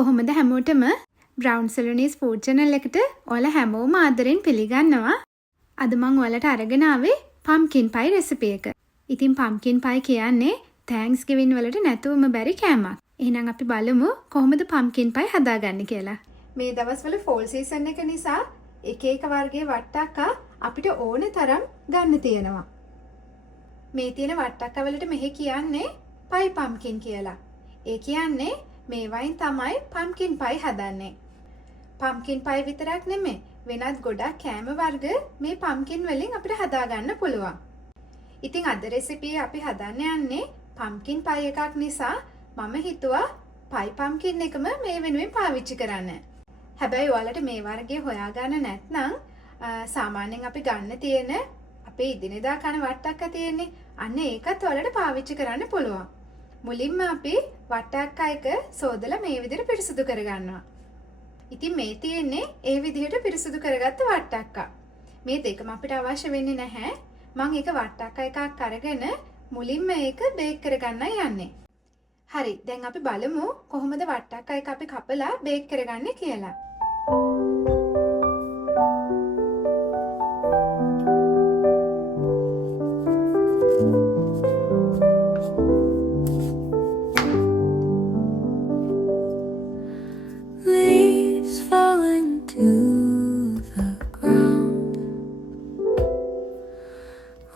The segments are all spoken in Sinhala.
කොහොමද හැමෝටම බ්‍රවුන් සෙලනීස් ෆුඩ් channel එකට ඔයාලා හැමෝම ආදරෙන් පිළිගන්නවා. අද මම ඔයාලට අරගෙන ආවේ pumpkin pie recipe එක. ඉතින් pumpkin pie කියන්නේ Thanksgiving වලට නැතුවම බැරි කෑමක්. එහෙනම් අපි බලමු කොහොමද pumpkin pie හදාගන්නේ කියලා. මේ දවස්වල fall season එක නිසා එක එක වර්ගයේ වට්ටක්කා අපිට ඕන තරම් ගන්න තියෙනවා. මේ තියෙන වට්ටක්කා වලට මෙහි කියන්නේ pie pumpkin කියලා. ඒ කියන්නේ මේ වයින් තමයි pumpkin pie හදන්නේ. pumpkin pie විතරක් නෙමෙයි වෙනත් ගොඩක් කෑම වර්ග මේ pumpkin වලින් අපිට හදා ගන්න පුළුවන්. ඉතින් අද රෙසිපිය අපි හදන්න යන්නේ pumpkin pie එකක් නිසා මම හිතුවා pie pumpkin එකම මේ වෙනුවෙන් පාවිච්චි කරන්න. හැබැයි ඔයාලට මේ වර්ගයේ හොයාගන්න නැත්නම් සාමාන්‍යයෙන් අපි ගන්න තියෙන අපේ ඉදිනදා කන වට්ටක්ක තියෙන්නේ. අන්න ඒකත් ඔයාලට පාවිච්චි කරන්න පුළුවන්. මුලින්ම අපි වට්ටක්කා එක සෝදලා මේ විදිහට පිරිසිදු කරගන්නවා. ඉතින් මේ තියෙන්නේ ඒ විදිහට පිරිසිදු කරගත්ත වට්ටක්කා. මේ දෙකම අපිට අවශ්‍ය වෙන්නේ නැහැ. මම එක වට්ටක්කා එකක් අරගෙන මුලින්ම ඒක බේක් කරගන්නයි යන්නේ. හරි, දැන් අපි බලමු කොහොමද වට්ටක්කා එක අපි කපලා බේක් කරගන්නේ කියලා.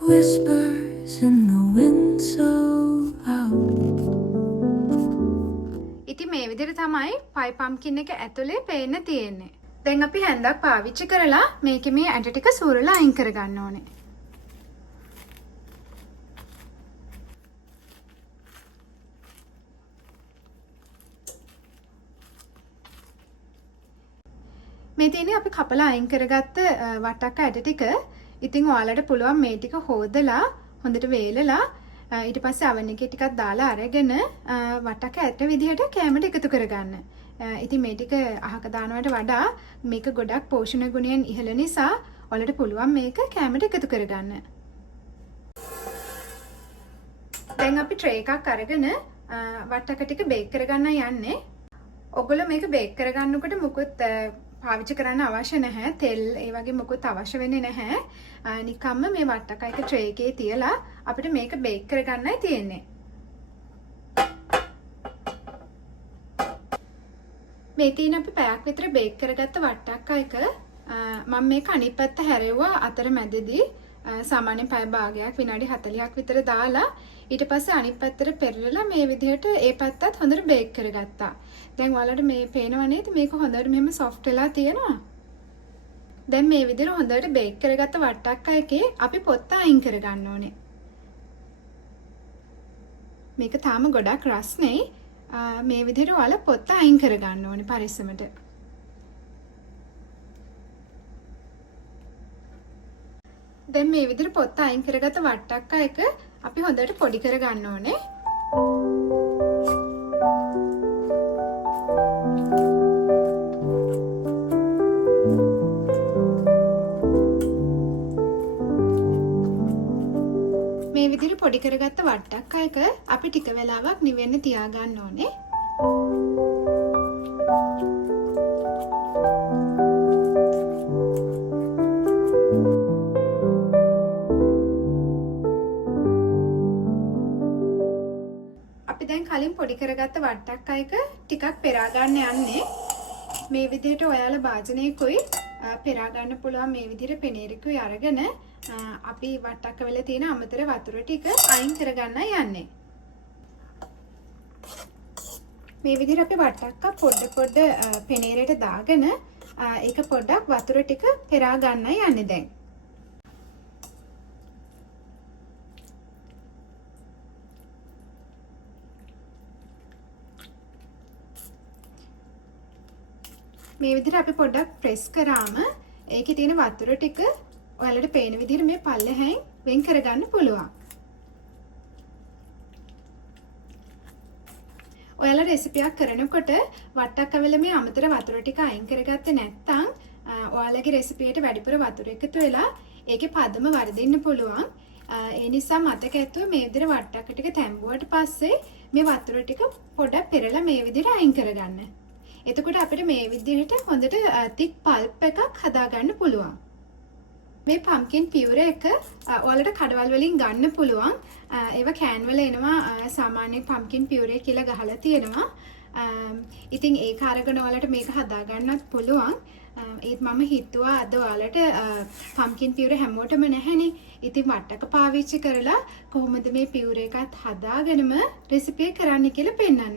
Whispers in the wind so out. ඉතින් මේ විදිහට තමයි pie pumpkin එක ඇතුලේ පේන්න තියෙන්නේ. දැන් අපි හැන්දක් පාවිච්චි කරලා මේකේ මේ ඇට ටික සූරලා අයින් කරගන්න ඕනේ. මේ තියෙන්නේ අපි කපලා අයින් කරගත්ත වට්ටක්ක ඇට ටික. ඉතින් ඔයාලට පුළුවන් මේ ටික හොදලා හොඳට වේලලා ඊට පස්සේ oven එකේ ටිකක් දාලා අරගෙන වට්ටක්ක ඇට විදිහට කෑමට එකතු කරගන්න. ඉතින් මේ ටික අහක දානවට වඩා මේක ගොඩක් පෝෂණ ගුණයෙන් ඉහළ නිසා ඔයාලට පුළුවන් මේක කෑමට එකතු කරගන්න. දැන් අපි ට්‍රේ එකක් අරගෙන වට්ටක්ක ටික බේක් කරගන්න යන්නේ. ඔයගොල්ලෝ මේක බේක් කරගන්නකොට මුකුත් පාවිච්චි කරන්න අවශ්‍ය නැහැ. තෙල් ඒ වගේ මොකුත් අවශ්‍ය වෙන්නේ නැහැ. නිකම්ම මේ වට්ටක්කා එක ට්‍රේ එකේ තියලා අපිට මේක බේක් කරගන්නයි තියෙන්නේ. මේ තියෙන අපි පැයක් විතර බේක් කරගත්ත වට්ටක්කා එක මම මේක අනිත් පැත්ත හැරෙව්වා අතරමැදදී සාමාන්‍යයෙන් පැය භාගයක් විනාඩි 40ක් විතර දාලා ඊට පස්සේ අනිත් පැත්තට පෙරලලා මේ විදිහට ඒ පැත්තත් හොඳට බේක් කරගත්තා. දැන් ඔයාලට මේ පේනව නේද මේක හොඳට මෙහෙම සොෆ්ට් වෙලා තියෙනවා. දැන් මේ විදිහට හොඳට බේක් කරගත්ත වට්ටක්කා එකේ අපි පොත්ත අයින් කරගන්න ඕනේ. මේක තාම ගොඩක් රස්නේ. මේ විදිහට ඔයාලා පොත්ත අයින් කරගන්න ඕනේ පරිස්සමට. දැන් මේ විදිහට පොත්ත අයින් කරගත්ත වට්ටක්කා එක අපි හොඳට පොඩි කරගන්න ඕනේ. මේ විදිහට පොඩි කරගත්ත වට්ටක්කා එක අපි ටික වෙලාවක් නිවෙන්න තියාගන්න ඕනේ. අපි දැන් කලින් පොඩි කරගත්ත වට්ටක්කා එක ටිකක් පෙරා ගන්න යන්නේ. මේ විදිහට ඔයාලා භාජනයකුයි පෙරා ගන්න පුළුවන් මේ විදිහට පෙනේරිකුයි අරගෙන අපි වට්ටක්ක වල තියෙන අමතර වතුර ටික අයින් කරගන්න යන්නේ. මේ විදිහට අපි වට්ටක්ක පොඩ පෙනේරයට දාගෙන ඒක පොඩ්ඩක් වතුර ටික පෙරා ගන්න යන්නේ දැන්. මේ විදිහට අපි පොඩ්ඩක් ප්‍රෙස් කරාම ඒකේ තියෙන වතුර ටික ඔයාලට පේන විදිහට මේ පල්ලෙහෙන් වෙන් කරගන්න පුළුවන්. ඔයාලා රෙසිපියක් කරනකොට වට්ටක්කවල මේ අමතර වතුර ටික අයින් කරගත්තේ නැත්නම් ඔයාලගේ රෙසිපියට වැඩිපුර වතුර එකතු වෙලා ඒකේ පදම වර්ධින්න පුළුවන්. ඒ නිසා මතක ඇතුව මේ විදිහට වට්ටක්ක ටික තැඹුවට පස්සේ මේ වතුර ටික පොඩක් පෙරලා මේ විදිහට අයින් කරගන්න. එතකොට අපිට මේ විදිහට හොඳට thick pulp එකක් හදාගන්න පුළුවන්. මේ pumpkin puree එක ඔයාලට කඩවල් වලින් ගන්න පුළුවන්. ඒවා can වල එනවා සාමාන්‍ය pumpkin puree කියලා ගහලා තියෙනවා. ඉතින් ඒක අරගෙන ඔයාලට මේක හදාගන්නත් පුළුවන්. ඒත් මම හිතුවා අද ඔයාලට pumpkin puree හැමෝටම නැහැනේ. ඉතින් වට්ටක පාවිච්චි කරලා කොහොමද මේ puree එකත් හදාගෙනම රෙසිපි කරන්න කියලා පෙන්නන්න.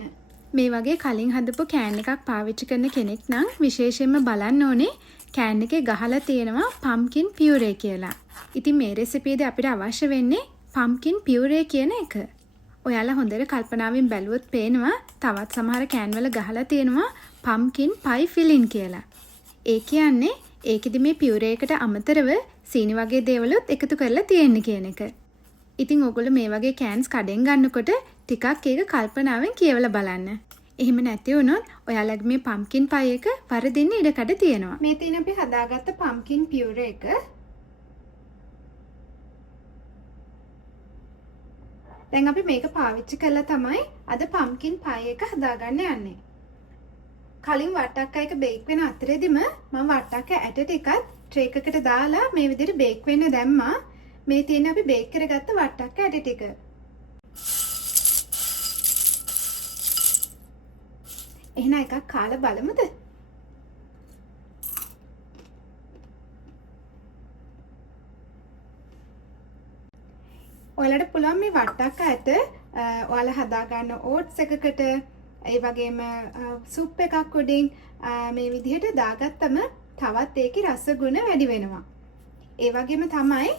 මේ වගේ කලින් හදපු කෑන් එකක් පාවිච්චි කරන කෙනෙක් නම් විශේෂයෙන්ම බලන්න ඕනේ කෑන් එකේ ගහලා තියෙනවා pumpkin puree කියලා. ඉතින් මේ රෙසිපියේදී අපිට අවශ්‍ය වෙන්නේ pumpkin puree කියන එක. ඔයාලා හොඳට කල්පනාවෙන් බැලුවොත් පේනවා තවත් සමහර කෑන් වල ගහලා තියෙනවා pumpkin pie filling කියලා. ඒ කියන්නේ ඒකෙදි මේ puree එකට අමතරව සීනි වගේ දේවලුත් එකතු කරලා තියෙන්නේ කියන එක. ඉතින් ඔයගොල්ලෝ මේ වගේ කෑන්ස් කඩෙන් ගන්නකොට ටිකක් ඒක කල්පනාවෙන් කියවලා බලන්න. එහෙම නැති වුණොත් ඔයාලගේ මේ pumpkin pie එක වරදින්න ඉඩකඩ තියෙනවා. මේ තියෙන අපි හදාගත්ත pumpkin puree එක. දැන් අපි මේක පාවිච්චි කරලා තමයි අද pumpkin pie එක හදාගන්න යන්නේ. කලින් වට්ටක්ක එක බේක් වෙන අතරේදීම මම වට්ටක්ක ඇට ටිකක් ට්‍රේ එකකට දාලා මේ විදිහට බේක් වෙන්න දැම්මා. මේ තියෙන අපි බේක් කරගත්ත වට්ටක්ක ඇට ටික. එහෙනම් එකක් කාලා බලමුද? ඔයාලට පුළුවන් මේ වට්ටක්ක ඇට ඔයාලා හදාගන්න ඕට්ස් එකකට ඒ වගේම සුප් එකක් උඩින් මේ විදිහට දාගත්තම තවත් ඒකේ රස ගුණ වැඩි වෙනවා. ඒ වගේම තමයි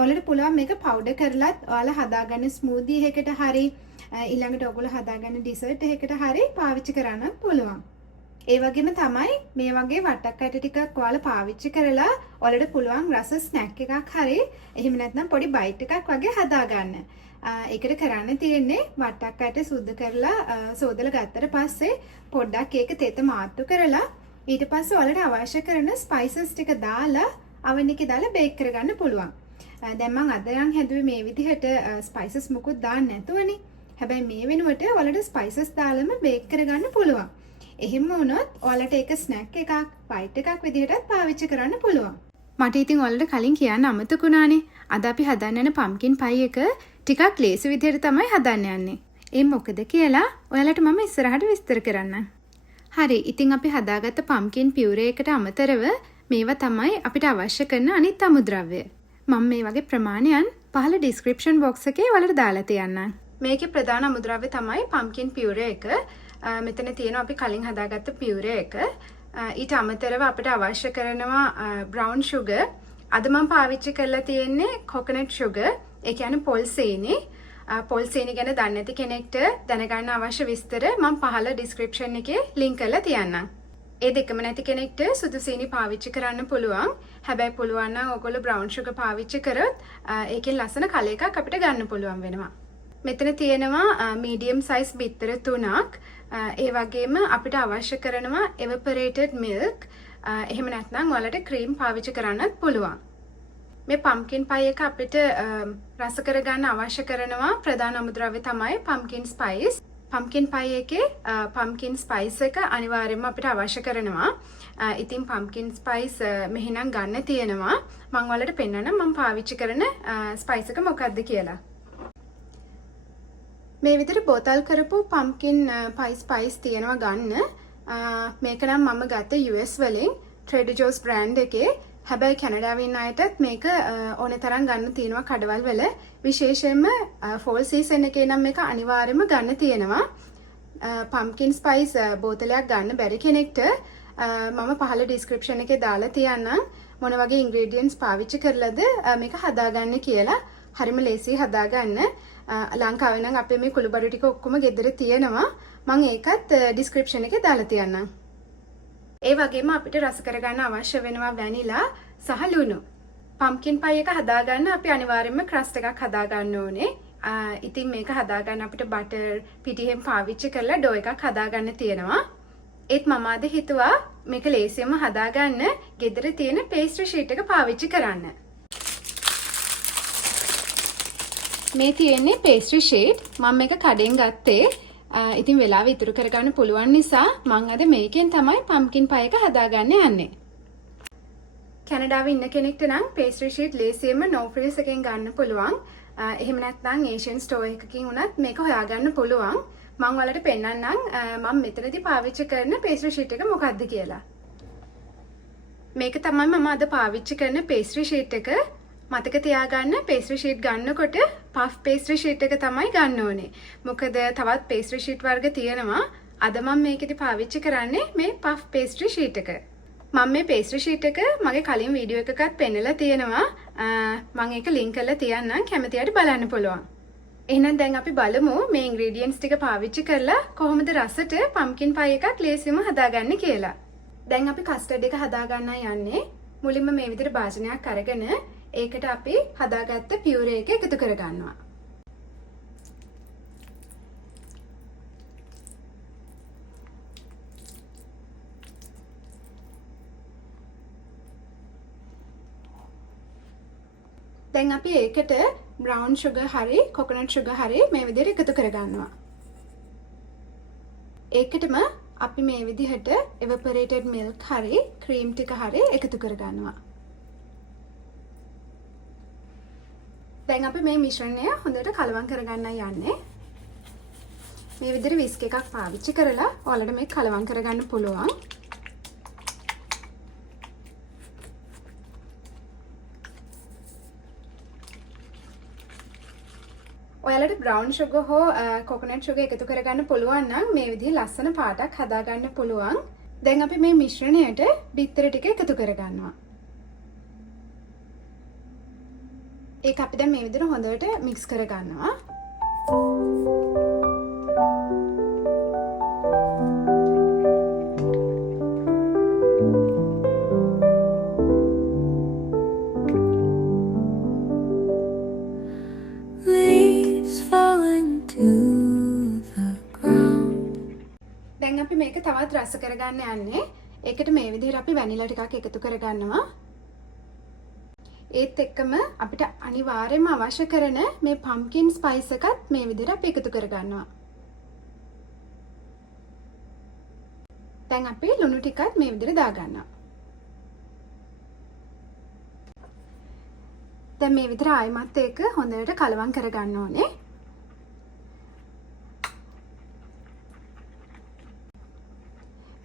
ඔයාලට පුළුවන් මේක පවුඩර් කරලත් ඔයාලා හදාගන්න ස්මූදි එකකට හරි ඊළඟට ඔයගොල්ලෝ හදාගන්න ඩිසර්ට් එකකට හරි පාවිච්චි කරන්නත් පුළුවන්. ඒ වගේම තමයි මේ වගේ වට්ටක් ඇට ටිකක් ඔයාලා පාවිච්චි කරලා ඔයාලට පුළුවන් රස ස්නැක් එකක් හරි එහෙම නැත්නම් පොඩි බයිට් එකක් වගේ හදාගන්න. ඒකට කරන්න තියෙන්නේ වට්ටක් ඇට සුද්ධ කරලා සෝදලා ගත්තට පස්සේ පොඩ්ඩක් ඒක තෙත මාත්තු කරලා ඊට පස්සේ ඔයාලට අවශ්‍ය කරන ස්පයිසස් ටික දාලා oven එකේ දාලා බේක් කරගන්න පුළුවන්. දැන් මම අද නම් හැදුවේ මේ විදිහට ස්පයිසස් මුකුත් දාන්න නැතුවනේ. හැබැයි මේ වෙනුවට ඔයාලට ස්පයිසස් දාලම බේක් කරගන්න පුළුවන්. එහෙම වුණොත් ඔයාලට ඒක ස්නැක් එකක්, බයිට් එකක් විදිහටත් පාවිච්චි කරන්න පුළුවන්. මට ඉතින් ඔයාලට කලින් කියන්න අමතකුණානේ. අද අපි හදන්න යන pumpkin pie එක ටිකක් ලේසි විදිහට තමයි හදන්න යන්නේ. ඒ මොකද කියලා ඔයාලට මම ඉස්සරහට විස්තර කරන්නම්. හරි, ඉතින් අපි හදාගත්ත pumpkin puree එකට අමතරව මේවා තමයි අපිට අවශ්‍ය කරන අනිත් අමුද්‍රව්‍ය. මම මේ වගේ ප්‍රමාණයන් පහළ description box එකේ ඔයාලට දාලා තියන්නම්. මේකේ ප්‍රධාන අමුද්‍රව්‍ය තමයි pumpkin puree එක. මෙතන තියෙනවා අපි කලින් හදාගත්ත puree එක. ඊට අමතරව අපිට අවශ්‍ය කරනවා brown sugar. අද මම පාවිච්චි කරලා තියෙන්නේ coconut sugar. ඒ කියන්නේ පොල් සීනි. පොල් සීනි ගැන දන්නේ නැති කෙනෙක්ට දැනගන්න අවශ්‍ය විස්තර මම පහළ description එකේ link කරලා තියන්නම්. ඒ දෙකම නැති කෙනෙක්ට සුදු සීනි පාවිච්චි කරන්න පුළුවන්. හැබැයි පුළුවන් නම් ඔයගොල්ලෝ brown sugar පාවිච්චි කරොත් ඒකෙන් ලස්සන කලර් එකක් අපිට ගන්න පුළුවන් වෙනවා. මෙතන තියෙනවා medium size බිත්තර 3ක්. ඒ වගේම අපිට අවශ්‍ය කරනවා evaporated milk. එහෙම නැත්නම් ඔයාලට cream පාවිච්චි කරන්නත් පුළුවන්. මේ pumpkin pie එක අපිට රස කරගන්න අවශ්‍ය කරනවා ප්‍රධාන අමුද්‍රව්‍ය තමයි pumpkin spice. pumpkin pie එකේ pumpkin spice එක අනිවාර්යයෙන්ම අපිට අවශ්‍ය කරනවා. ඉතින් pumpkin spice මෙහෙනම් ගන්න තියෙනවා. මම ඔයාලට පෙන්නන්නම් මම පාවිච්චි කරන spice එක මොකක්ද කියලා. මේ විදිහට බෝතල් කරපු pumpkin pie spice තියෙනවා ගන්න. මේක නම් මම ගත්ත US වලින් Trader Joe's brand එකේ. හැබැයි කැනඩාවේ ඉන්න අයටත් මේක ඕනේ තරම් ගන්න තියෙනවා කඩවල් වල. විශේෂයෙන්ම fall season එකේ නම් මේක අනිවාර්යයෙන්ම ගන්න තියෙනවා. pumpkin spice බෝතලයක් ගන්න බැරි කෙනෙක්ට මම පහළ description එකේ දාලා තියන්නම් මොන වගේ ingredients පාවිච්චි කරලාද මේක හදාගන්න කියලා. හරිම ලේසියි හදාගන්න. ලංකාවේ නම් අපේ මේ කුළුබඩු ටික ඔක්කොම ගෙදර තියෙනවා. මම ඒකත් description එකේ දාලා තියන්නම්. ඒ වගේම අපිට රස කරගන්න අවශ්‍ය වෙනවා වැනිලා සහ ලුණු. pumpkin pie එක හදාගන්න අපි අනිවාර්යයෙන්ම crust එකක් හදාගන්න ඕනේ. ඉතින් මේක හදාගන්න අපිට butter පිටිහෙන් පාවිච්චි කරලා dough එකක් හදාගන්න තියෙනවා. ඒත් මම අද හිතුවා මේක ලේසියෙන්ම හදාගන්න ගෙදර තියෙන pastry sheet එක පාවිච්චි කරන්න. මේ තියෙන්නේ pastry sheet. මම මේක කඩෙන් ගත්තේ. ඉතින් වෙලාව ඉතුරු කරගන්න පුළුවන් නිසා මම අද මේකෙන් තමයි පම්කින් පයි එක හදාගන්න යන්නේ. කැනඩාවේ ඉන්න කෙනෙක්ට නම් pastry sheet ලේසියෙන්ම no frills එකෙන් ගන්න පුළුවන්. එහෙම නැත්නම් Asian store එකකින් උනත් මේක හොයාගන්න පුළුවන්. මම ඔයාලට පෙන්නන්නම් මම මෙතනදී පාවිච්චි කරන pastry sheet එක මොකක්ද කියලා. මේක තමයි මම අද පාවිච්චි කරන pastry sheet එක. මතක තියාගන්න pastry sheet ගන්නකොට puff pastry sheet එක තමයි ගන්න ඕනේ. මොකද තවත් pastry sheet වර්ග තියෙනවා. අද මම මේකෙදි පාවිච්චි කරන්නේ මේ puff pastry sheet එක. මම මේ pastry sheet එක මගේ කලින් වීඩියෝ එකකත් පෙන්නලා තියෙනවා. මම ඒක link කරලා තියන්නම් කැමති අයට බලන්න පුළුවන්. එහෙනම් දැන් අපි බලමු මේ ingredients ටික පාවිච්චි කරලා කොහොමද රසට pumpkin pie එකක් ලේසියෙන්ම හදාගන්නේ කියලා. දැන් අපි කස්ටර්ඩ් එක හදාගන්න යන්නේ. මුලින්ම මේ විදිහට භාජනයක් අරගෙන ඒකට අපි හදාගත්ත පියුරේ එක එකතු කරගන්නවා. දැන් අපි ඒකට brown sugar හරි coconut sugar හරි මේ විදිහට එකතු කරගන්නවා. ඒකටම අපි මේ විදිහට evaporated milk හරි cream ටික හරි එකතු කරගන්නවා. දැන් අපි මේ මිශ්‍රණය හොඳට කලවම් කරගන්න යන්නේ. මේ විදිහට whisk එකක් පාවිච්චි කරලා ඔයාලට මේක කලවම් කරගන්න පුළුවන්. ඔයාලට brown sugar හෝ coconut sugar එකතු කරගන්න පුළුවන් නම් මේ විදිහේ ලස්සන පාටක් හදාගන්න පුළුවන්. දැන් අපි මේ මිශ්‍රණයට බිත්තර ටික එකතු කරගන්නවා. ඒක අපි දැන් මේ විදිහට හොඳට mix කරගන්නවා. දැන් අපි මේක තවත් රස කරගන්න යන්නේ. ඒකට මේ විදිහට අපි වැනිලා ටිකක් එකතු කරගන්නවා. ඒත් එක්කම අපිට අනිවාර්යයෙන්ම අවශ්‍ය කරන මේ pumpkin spice එකත් මේ විදිහට අපි එකතු කරගන්නවා. දැන් අපි ලුණු ටිකත් මේ විදිහට දාගන්නවා. දැන් මේ විදිහට ආයෙමත් ඒක හොඳට කලවම් කරගන්න ඕනේ.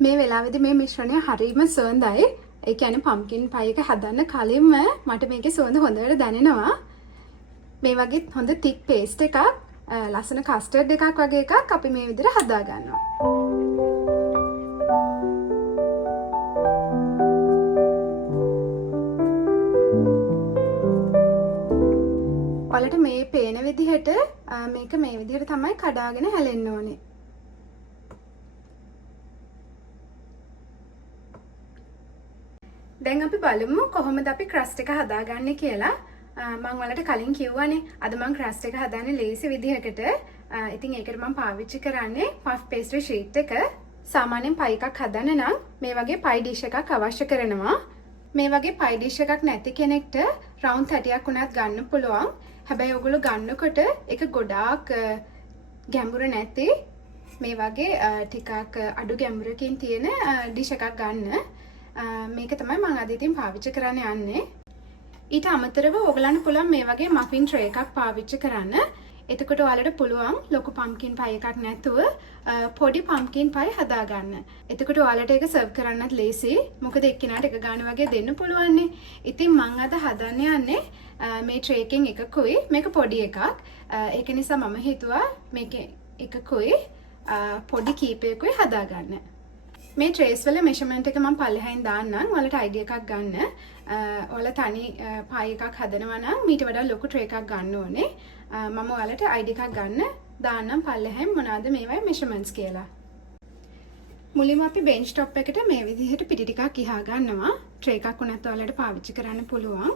මේ වෙලාවේදී මේ මිශ්‍රණය හරියම සුවඳයි. ඒ කියන්නේ pumpkin pie එක හදන්න කලින්ම මට මේකේ සුවඳ හොඳට දැනෙනවා. මේ වගේ හොඳ thick paste එකක්, ලස්සන custard එකක් වගේ එකක් අපි මේ විදිහට හදා ගන්නවා. ඔයාලට මේ පේන විදිහට මේක මේ විදිහට තමයි කඩාගෙන හැලෙන්න ඕනේ. දැන් අපි බලමු කොහොමද අපි crust එක හදාගන්නේ කියලා. මම ඔයාලට කලින් කිව්වනේ අද මම crust එක හදන්නේ ලේසි විදිහකට. ඉතින් ඒකට මම පාවිච්චි කරන්නේ puff pastry sheet එක. සාමාන්‍යයෙන් pie එකක් හදන්න නම් මේ වගේ pie dish එකක් අවශ්‍ය කරනවා. මේ වගේ pie dish එකක් නැති කෙනෙක්ට round 30ක් උනත් ගන්න පුළුවන්. හැබැයි ඔයගොල්ලෝ ගන්නකොට ඒක ගොඩාක් ගැඹුරු නැති මේ වගේ ටිකක් අඩු ගැඹුරකින් තියෙන dish එකක් ගන්න. මේක තමයි මම අද ඉතින් පාවිච්චි කරන්න යන්නේ. ඊට අමතරව ඔයගලන්ට පුළුවන් මේ වගේ muffin tray එකක් පාවිච්චි කරන්න. එතකොට ඔයාලට පුළුවන් ලොකු pumpkin pie එකක් නැතුව පොඩි pumpkin pie හදාගන්න. එතකොට ඔයාලට ඒක serve කරන්නත් ලේසි. මොකද එක්කිනාට එක ගාන වගේ දෙන්න පුළුවන් නේ. ඉතින් මම අද හදන්න යන්නේ මේ tray එකෙන් එකකුයි මේක පොඩි එකක්. ඒක නිසා මම හිතුවා මේකේ එකකුයි පොඩි කීපයකුයි හදාගන්න. මේ trays වල measurement එක මම පල්ලෙහායින් දාන්නම්. ඔයාලට idea එකක් ගන්න. ඔයාලා තනි pie එකක් හදනවා නම් මීට වඩා ලොකු tray එකක් ගන්න ඕනේ. මම ඔයාලට idea එකක් ගන්න දාන්නම් පල්ලෙහායින් මොනවාද මේවයි measurements කියලා. මුලින්ම අපි bench top එකට මේ විදිහට පිටි ටිකක් ඉහා ගන්නවා. tray එකක් උනත් ඔයාලට පාවිච්චි කරන්න පුළුවන්.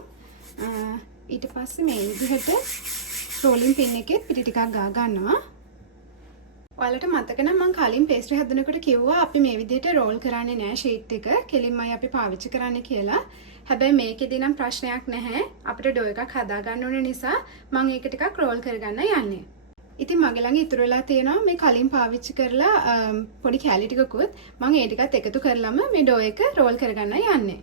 ඊට පස්සේ මේ විදිහට rolling pin එකේ පිටි ටිකක් ගා ගන්නවා. ඔයාලට මතක නම් මම කලින් pastry හදනකොට කිව්වා අපි මේ විදිහට roll කරන්නේ නැහැ sheet එක. කෙලින්මයි අපි පාවිච්චි කරන්නේ කියලා. හැබැයි මේකෙදී නම් ප්‍රශ්නයක් නැහැ. අපිට dough එකක් හදා ගන්න ඕන නිසා මම ඒක ටිකක් roll කරගන්න යන්නේ. ඉතින් මගේ ළඟ ඉතුරු වෙලා තියෙනවා මේ කලින් පාවිච්චි කරලා පොඩි කැලි ටිකකුත් මම ඒ ටිකත් එකතු කරලම මේ ඩෝ එක රෝල් කරගන්න යන්නේ.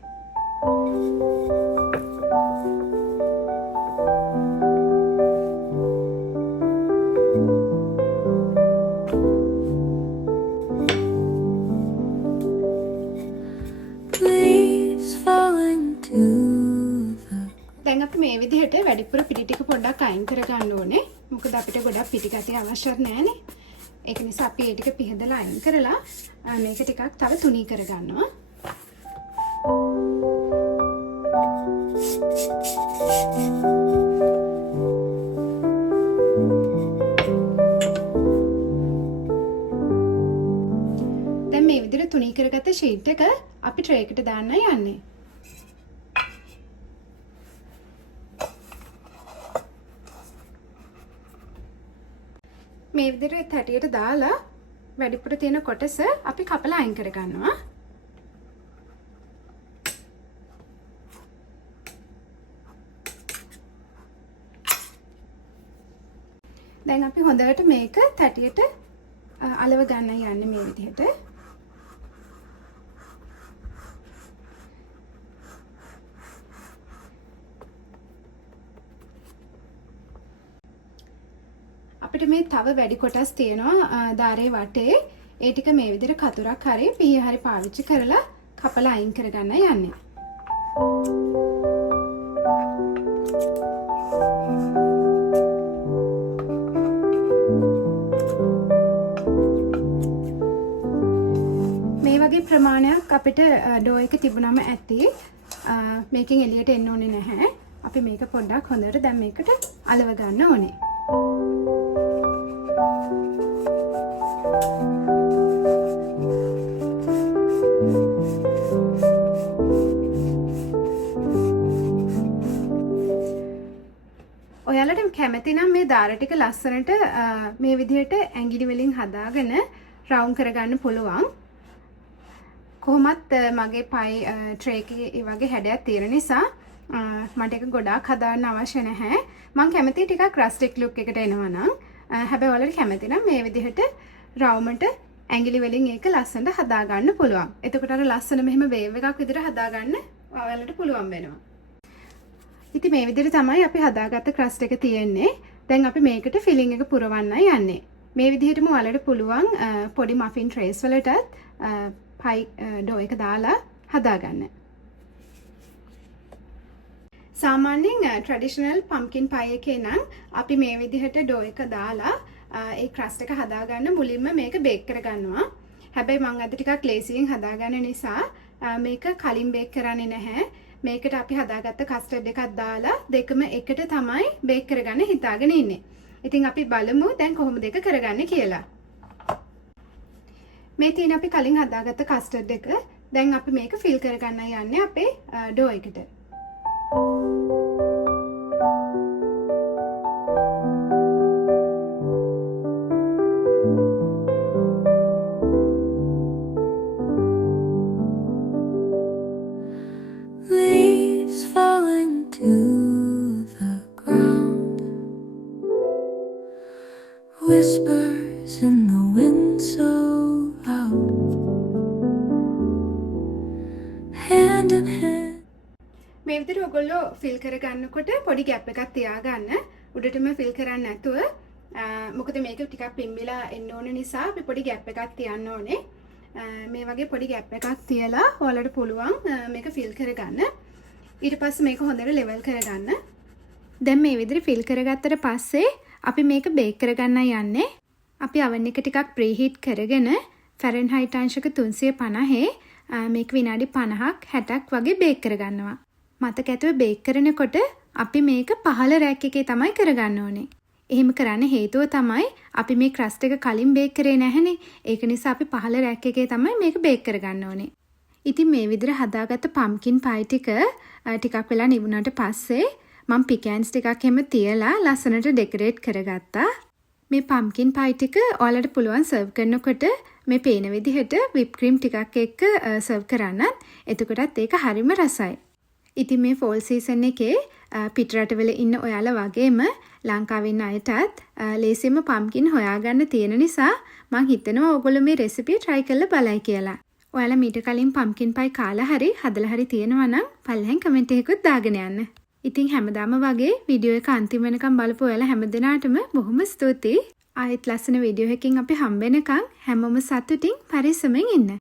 දැන් අපි මේ විදිහට වැඩිපුර පිටි ටික පොඩ්ඩක් අයින් කරගන්න ඕනේ. මොකද අපිට ගොඩක් පිටි ගතිය අවශ්‍යත් නැහැනේ. ඒක නිසා අපි ඒ ටික පිහදලා අයින් කරලා මේක ටිකක් තව තුනී කරගන්නවා. දැන් මේ විදිහට තුනී කරගත්ත ෂීට් එක අපි ට්‍රේ එකට දාන්න යන්නේ. මේ විදිහට තැටියට දාලා වැඩිපුර තියෙන කොටස අපි කපලා අයින් කරගන්නවා. දැන් අපි හොඳට මේක තැටියට අලව ගන්න යන්නේ මේ විදිහට. අපිට මේ තව වැඩි කොටස් තියෙනවා දාරේ වටේ. ඒ ටික මේ විදිහට කතුරක් හරි පිහිය හරි පාවිච්චි කරලා කපලා අයින් කරගන්න යන්නේ. මේ වගේ ප්‍රමාණයක් අපිට ඩෝ එක තිබුණම ඇති. මේකෙන් එළියට එන්න ඕනේ නැහැ. අපි මේක පොඩ්ඩක් හොඳට දැන් මේකට අලව ගන්න ඕනේ. ඔයාලට කැමති නම් මේ දාර ටික ලස්සනට මේ විදිහට ඇඟිලි වලින් හදාගෙන රවුන්ඩ් කරගන්න පුළුවන්. කොහොමත් මගේ පයි ට්‍රේ එකේ ඒ වගේ හැඩයක් තියෙන නිසා මට ඒක ගොඩාක් හදාන්න අවශ්‍ය නැහැ. මම කැමති ටිකක් රස්ටික් ලුක් එකකට එනවා නම්. හැබැයි ඔයාලට කැමති නම් මේ විදිහට රවුමට ඇඟිලි වලින් ඒක ලස්සනට හදාගන්න පුළුවන්. එතකොට අර ලස්සන මෙහෙම වේව් එකක් විදිහට හදාගන්න ඔයාලට පුළුවන් වෙනවා. ඉතින් මේ විදිහට තමයි අපි හදාගත්ත ක්‍රස්ට් එක තියෙන්නේ. දැන් අපි මේකට ෆිලිං එක පුරවන්න යන්නේ. මේ විදිහටම ඔයාලට පුළුවන් පොඩි මෆින් ට්‍රේස් වලටත් පයි ඩෝ එක දාලා හදාගන්න. සාමාන්‍යයෙන් ට්‍රැඩිෂනල් පම්කින් පයි එකේ නම් අපි මේ විදිහට ඩෝ එක දාලා ඒ ක්‍රස්ට් එක හදාගන්න මුලින්ම මේක බේක් කරගන්නවා. හැබැයි මම අද ටිකක් ලේසියෙන් හදාගන්න නිසා මේක කලින් බේක් කරන්නේ නැහැ. මේකට අපි හදාගත්ත කස්ටර්ඩ් එකක් දාලා දෙකම එකට තමයි බේක් කරගන්න හිතාගෙන ඉන්නේ. ඉතින් අපි බලමු දැන් කොහොමද ඒක කරගන්නේ කියලා. මේ තියෙන අපි කලින් හදාගත්ත කස්ටර්ඩ් එක දැන් අපි මේක ෆිල් කරගන්න යන්නේ අපේ ඩෝ එකට. Leaves falling to the ground, whispers in the wind so loud, hand in hand. මේ විදිහට ඔයගොල්ලෝ ෆිල් කරගන්නකොට පොඩි ગેප් එකක් තියාගන්න. උඩටම ෆිල් කරන්නේ නැතුව මොකද මේක ටිකක් පිම්බිලා එන්න ඕන නිසා අපි පොඩි ગેප් එකක් තියන්න ඕනේ. මේ වගේ පොඩි ગેප් එකක් තියලා ඔයාලට පුළුවන් මේක ෆිල් කරගන්න. ඊට පස්සේ මේක හොඳට ලෙවල් කරගන්න. දැන් මේ විදිහට ෆිල් කරගත්තට පස්සේ අපි මේක බේක් කරගන්න යන්නේ. අපි oven එක ටිකක් ප්‍රීහීට් කරගෙන ෆැරන්හයිට් අංශක 350 මේක විනාඩි 50ක් 60ක් වගේ බේක් කරගන්නවා. මතක ඇතුව බේක් කරනකොට අපි මේක පහළ රැක් එකේ තමයි කරගන්න ඕනේ. එහෙම කරන්න හේතුව තමයි අපි මේ ක්‍රස්ට් එක කලින් බේක් කරේ නැහනේ. ඒක නිසා අපි පහළ රැක් එකේ තමයි මේක බේක් කරගන්න ඕනේ. ඉතින් මේ විදිහට හදාගත්ත පම්කින් පයි ටිකක් වෙලා නිවුණාට පස්සේ මම පිකෑන්ස් ටිකක් එහෙම තියලා ලස්සනට ඩෙකොරේට් කරගත්තා. මේ පම්කින් පයි ටික ඔයාලට පුළුවන් සර්ව් කරනකොට මේ පේන විදිහට whipped cream ටිකක් එක්ක සර්ව් කරන්නත්. එතකොටත් ඒක හරිම රසයි. ඉතින් මේ ෆෝල් සීසන් එකේ පිටරටවල ඉන්න ඔයාලා වගේම ලංකාවේ ඉන්න අයටත් ලේසියෙන්ම පම්කින් හොයාගන්න තියෙන නිසා මං හිතනවා ඔයගොල්ලෝ මේ රෙසිපිය try කරලා බලයි කියලා. ඔයාලා මීට කලින් පම්කින් පයි කාලා හරි හදලා හරි තියෙනවා නම් පල්ලෙන් කමෙන්ට් එකකුත් දාගෙන යන්න. ඉතින් හැමදාම වගේ වීඩියෝ එක අන්තිම වෙනකම් බලපු ඔයාලා හැමදෙනාටම බොහොම ස්තුතියි. ආයෙත් ලස්සන වීඩියෝ එකකින් අපි හම්බ වෙනකම් හැමෝම සතුටින් පරිස්සමෙන් ඉන්න.